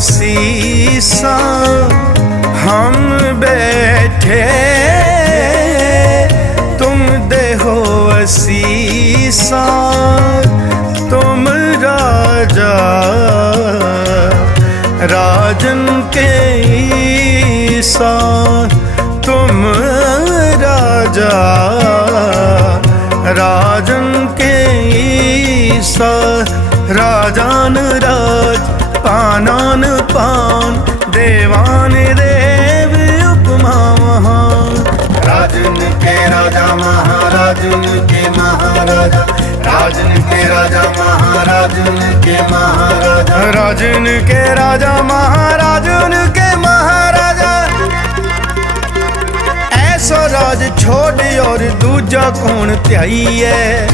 असीसा हम बैठे तुम दे हो असीसा तुम राजा राजन के ईसा तुम राजा राजन के ईसा राजान राज ਪਾਉਣ ਦੇਵਾਨ ਦੇਵ ਉਪਮਾਵਹਾਂ ਰਾਜਨ ਕੇ ਰਾਜਾ ਮਹਾਰਾਜਨ ਕੇ ਮਹਾਰਾਜਾ ਰਾਜਨ ਕੇ ਰਾਜਾ ਮਹਾਰਾਜਨ ਕੇ ਮਹਾਰਾਜਾ। ਰਾਜਨ ਕੇ ਰਾਜਾ ਮਹਾਰਾਜਨ ਕੇ ਮਹਾਰਾਜਾ। ਐਸੋ ਰਾਜ ਛੋੜ ਔਰ ਦੂਜਾ ਕੌਣ ਧਿਆਈ ਐ